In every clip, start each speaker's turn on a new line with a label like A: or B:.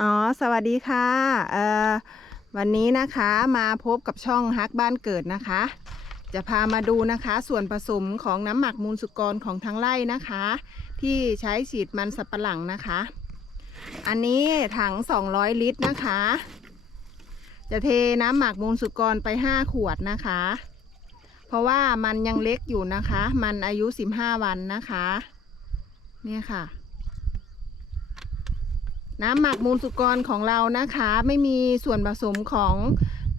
A: อ๋อ สวัสดีค่ะเอ่อวันนี้นะคะมาพบกับช่องฮักบ้านเกิดนะคะ จะพามาดูนะคะ ส่วนผสมของน้ำหมักมูลสุกรของทางไร่นะคะ ที่ใช้ฉีดมันสับปะหลังนะคะ อันนี้ถัง 200 ลิตรนะคะ จะเทน้ำหมักมูลสุกรไป 5 ขวดนะคะ เพราะว่ามันยังเล็กอยู่นะคะ มันอายุ 15 วันนะคะ เนี่ยค่ะ น้ำหมักมูลสุกรของเรานะคะ ไม่มีส่วนผสมของ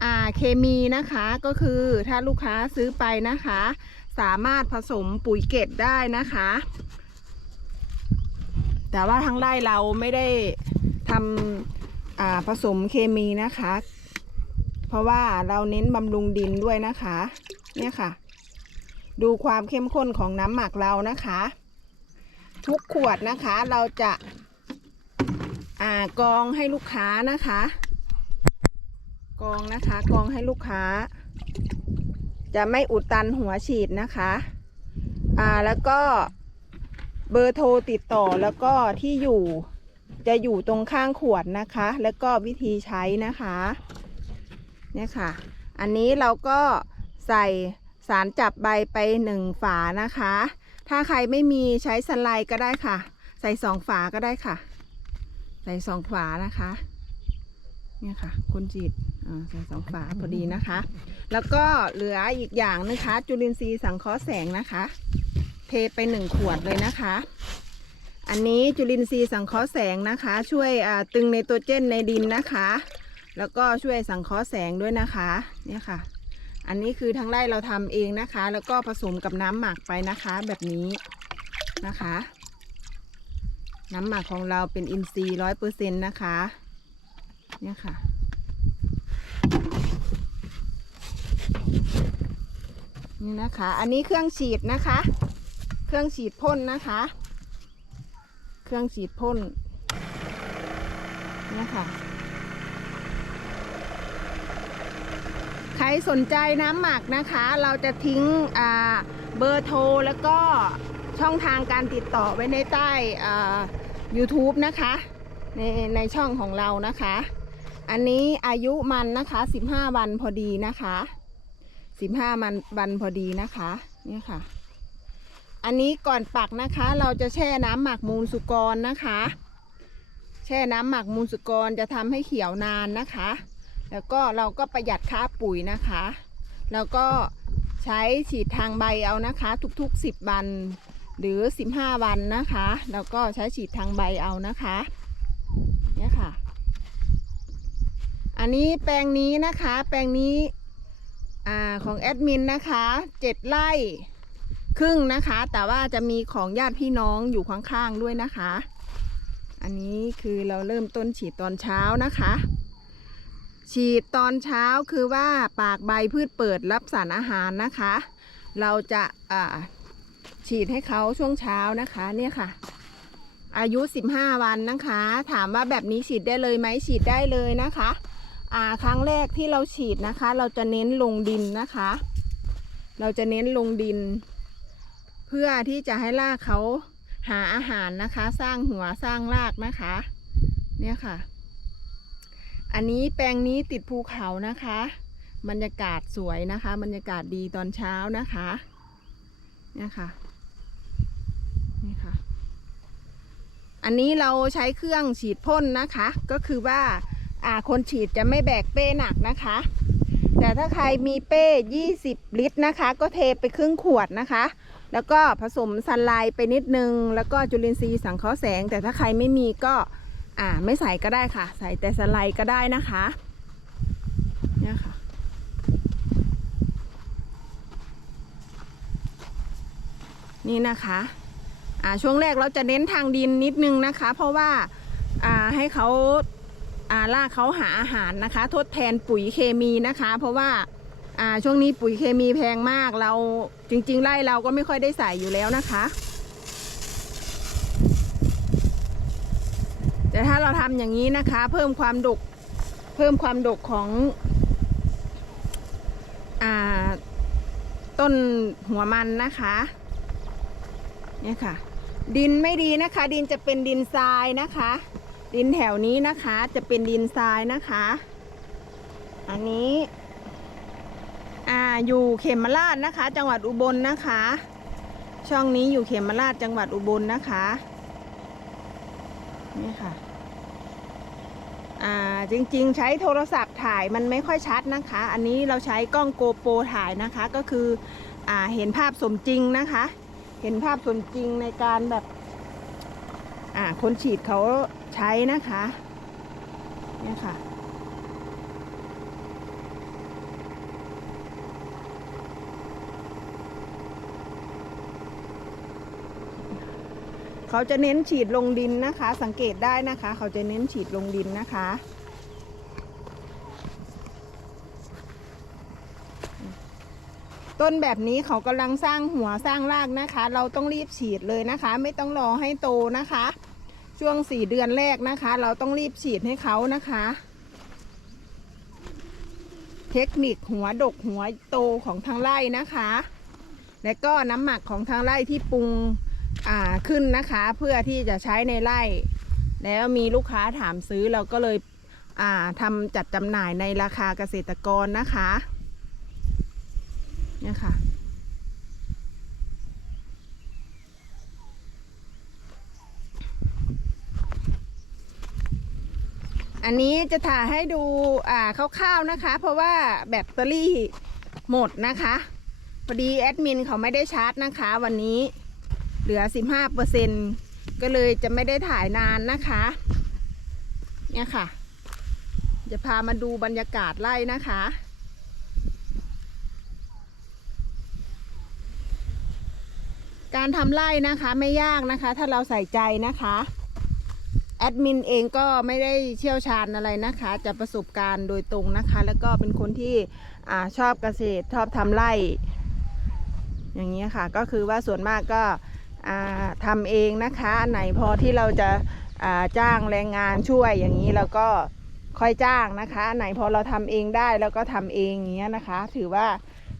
A: อ่าเคมีนะคะ ก็คือถ้าลูกค้าซื้อไปนะคะ สามารถผสมปุ๋ยเกตได้นะคะ แต่ว่าทางไร่เราไม่ได้ทำอ่าผสมเคมีนะคะ เพราะว่าเราเน้นบำรุงดินด้วยนะคะ เนี่ยค่ะ ดูความเข้มข้นของน้ำหมักเรานะคะ ทุกขวดนะคะเราจะ อ่ากองให้ลูกค้านะคะ กองนะคะกองให้ลูกค้า จะไม่อุดตันหัวฉีดนะคะอ่าแล้วก็เบอร์โทรติดต่อแล้วก็ที่อยู่จะอยู่ตรงข้างขวดนะคะ แล้วก็วิธีใช้นะคะเนี่ยค่ะ อันนี้เราก็ใส่สารจับใบไปหนึ่งฝานะคะ ถ้าใครไม่มีใช้สไลด์ก็ได้ค่ะ ใส่สองฝาก็ได้ค่ะ ใส่สองฝานะคะ เนี่ยค่ะคนจีดใส่สองฝาพอดีนะคะ แล้วก็เหลืออีกอย่างนะคะ จุลินทรีย์สังเคราะห์แสงนะคะ เทไปหนึ่งขวดเลยนะคะ อันนี้จุลินทรีย์สังเคราะห์แสงนะคะ ช่วยตึงไนโตรเจนในดินนะคะ แล้วก็ช่วยสังเคราะห์แสงด้วยนะคะ เนี่ยค่ะ อันนี้คือทางไร่เราทำเองนะคะ แล้วก็ผสมกับน้ำหมักไปนะคะ แบบนี้นะคะ น้ำหมักของเราเป็นอินทรีย์ร้อยเปอร์เซ็นต์นะคะ เนี่ยค่ะ นี่นะคะ อันนี้เครื่องฉีดนะคะ เครื่องฉีดพ่นนะคะ เครื่องฉีดพ่นเนี่ยค่ะ ใครสนใจน้ำหมักนะคะ เราจะทิ้งเบอร์โทรแล้วก็ช่องทางการติดต่อไว้ในใต้อ่า YouTube นะคะ ในในช่องของเรานะคะ อันนี้อายุมันนะคะ 15 วันพอดีนะคะ 15มันวันพอดีนะคะเนี่ยค่ะ อันนี้ก่อนปักนะคะ เราจะแช่น้ำหมักมูลสุกรนะคะ แช่น้ำหมักมูลสุกรจะทำให้เขียวนานนะคะ แล้วก็เราก็ประหยัดค่าปุ๋ยนะคะ แล้วก็ใช้ฉีดทางใบเอานะคะ ทุกๆ 10วัน หรือ 15 วันนะคะ แล้วก็ใช้ฉีดทางใบเอานะคะเนี่ยค่ะ อันนี้แปลงนี้นะคะ แปลงนี้อของแอดมินนะคะเจ็ดไร่ครึ่งนะคะ แต่ว่าจะมีของญาติพี่น้องอยู่ข้างๆด้วยนะคะ อันนี้คือเราเริ่มต้นฉีดตอนเช้านะคะ ฉีดตอนเช้าคือว่าปากใบพืชเปิดรับสารอาหารนะคะ เราจะอ่า ฉีดให้เขาช่วงเช้านะคะเนี่ยค่ะ อายุ 15 วันนะคะ ถามว่าแบบนี้ฉีดได้เลยไหมฉีดได้เลยนะคะอ่าครั้งแรกที่เราฉีดนะคะ เราจะเน้นลงดินนะคะ เราจะเน้นลงดิน เพื่อที่จะให้รากเขาหาอาหารนะคะ สร้างหัวสร้างรากนะคะ เนี่ยค่ะ อันนี้แปลงนี้ติดภูเขานะคะ บรรยากาศสวยนะคะ บรรยากาศดีตอนเช้านะคะเนี่ยค่ะ นี่ค่ะ อันนี้เราใช้เครื่องฉีดพ่นนะคะ ก็คือว่าอ่าคนฉีดจะไม่แบกเป้หนักนะคะ แต่ถ้าใครมีเป้ 20 ลิตรนะคะ ก็เทไปครึ่งขวดนะคะ แล้วก็ผสมซันไลน์ไปนิดนึง แล้วก็จุลินทรีย์สังเคราะห์แสง แต่ถ้าใครไม่มีก็อ่าไม่ใส่ก็ได้ค่ะ ใส่แต่สไลด์ก็ได้นะคะเนี่ยค่ะนี่นะคะ ช่วงแรกเราจะเน้นทางดินนิดนึงนะคะ เพราะว่าให้เขาอ่าเขาหาอาหารนะคะ ทดแทนปุ๋ยเคมีนะคะ เพราะว่าช่วงนี้ปุ๋ยเคมีแพงมากเราจริง ๆ ไร่เราก็ไม่ค่อยได้ใส่อยู่แล้วนะคะ แต่ถ้าเราทำอย่างนี้นะคะ เพิ่มความดกเพิ่มความดกของอต้นหัวมันนะคะ เนี่ยค่ะ ดินไม่ดีนะคะ ดินจะเป็นดินทรายนะคะ ดินแถวนี้นะคะจะเป็นดินทรายนะคะ อันนี้อ่าอยู่เขมราชนะคะ จังหวัดอุบลนะคะ ช่องนี้อยู่เขมราชจังหวัดอุบลนะคะนี่ค่ะอ่าจริงๆ ใช้โทรศัพท์ถ่ายมันไม่ค่อยชัดนะคะ อันนี้เราใช้กล้องโกโปรถ่ายนะคะก็คืออ่าเห็นภาพสมจริงนะคะ เห็นภาพสมจริงในการแบบ อ่าคนฉีดเขาใช้นะคะ เนี่ยค่ะ เขาจะเน้นฉีดลงดินนะคะ สังเกตได้นะคะ เขาจะเน้นฉีดลงดินนะคะ ต้นแบบนี้เขากำลังสร้างหัวสร้างรากนะคะ เราต้องรีบฉีดเลยนะคะ ไม่ต้องรอให้โตนะคะ ช่วงสี่เดือนแรกนะคะ เราต้องรีบฉีดให้เขานะคะ เทคนิคหัวดกหัวโตของทางไร่นะคะ และก็น้ำหมักของทางไร่ที่ปรุงขึ้นนะคะ เพื่อที่จะใช้ในไร่ แล้วมีลูกค้าถามซื้อเราก็เลยทำจัดจำหน่ายในราคาเกษตรกรนะคะ เนี่ยค่ะ อันนี้จะถ่ายให้ดูอ่าคร่าวๆนะคะ เพราะว่าแบตเตอรี่หมดนะคะพอดีแอดมินเขาไม่ได้ชาร์จนะคะ วันนี้เหลือ 15เปอร์เซ็นก็เลยจะไม่ได้ถ่ายนานนะคะ เนี่ยค่ะ จะพามาดูบรรยากาศไร่นะคะ การทำไร่นะคะไม่ยากนะคะ ถ้าเราใส่ใจนะคะแอดมินเองก็ไม่ได้เชี่ยวชาญอะไรนะคะ จะประสบการณ์โดยตรงนะคะ แล้วก็เป็นคนที่อชอบเกษตรชอบทำไร่ อย่างนี้ค่ะ ก็คือว่าส่วนมากก็อ่าทำเองนะคะไหนพอที่เราจะาจ้างแรงงานช่วยอย่างนี้แล้วก็ค่อยจ้างนะคะ ไหนพอเราทำเองได้แล้วก็ทำเองอย่างเงี้ยนะคะ ถือว่า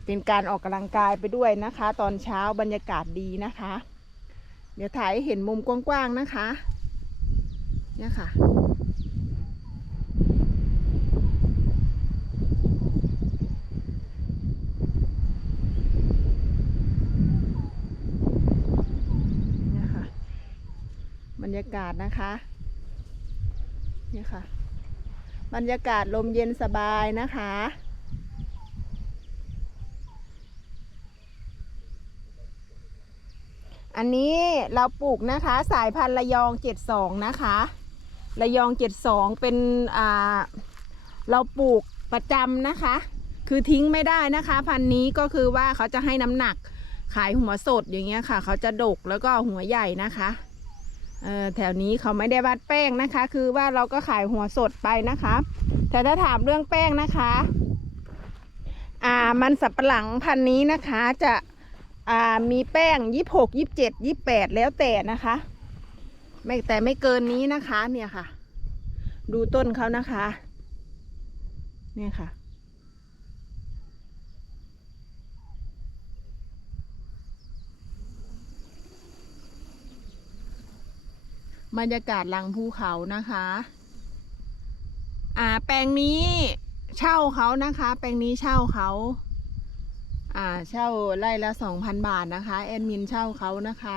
A: เป็นการออกกำลังกายไปด้วยนะคะ ตอนเช้าบรรยากาศดีนะคะ เดี๋ยวถ่ายให้เห็นมุมกว้างๆนะคะ เนี่ยค่ะเนี่ยค่ะบรรยากาศนะคะเนี่ยค่ะ บรรยากาศลมเย็นสบายนะคะ อันนี้เราปลูกนะคะสายพันธุ์ระยอง 72 นะคะ ระยอง 72 เป็นอ่าเราปลูกประจำนะคะ คือทิ้งไม่ได้นะคะ พันธุ์นี้ก็คือว่าเขาจะให้น้ำหนักขายหัวสดอย่างเงี้ยค่ะ เขาจะดกแล้วก็หัวใหญ่นะคะแถวนี้เขาไม่ได้วัดแป้งนะคะ คือว่าเราก็ขายหัวสดไปนะคะ แต่ถ้าถามเรื่องแป้งนะคะ อ่ามันสับปะหลังพันธุ์นี้นะคะจะ อ่ามีแป้งยี่หกยี่เจ็ดยี่แปดแล้วแต่นะคะ ไม่แต่ไม่เกินนี้นะคะเนี่ยค่ะ ดูต้นเขานะคะ เนี่ยค่ะบรรยากาศหลังภูเขานะคะ อ่า แปลงนี้เช่าเขานะคะ แปลงนี้เช่าเขาอ่า เช่าไร่ละสองพันบาทนะคะ แอดมินเช่าเขานะคะ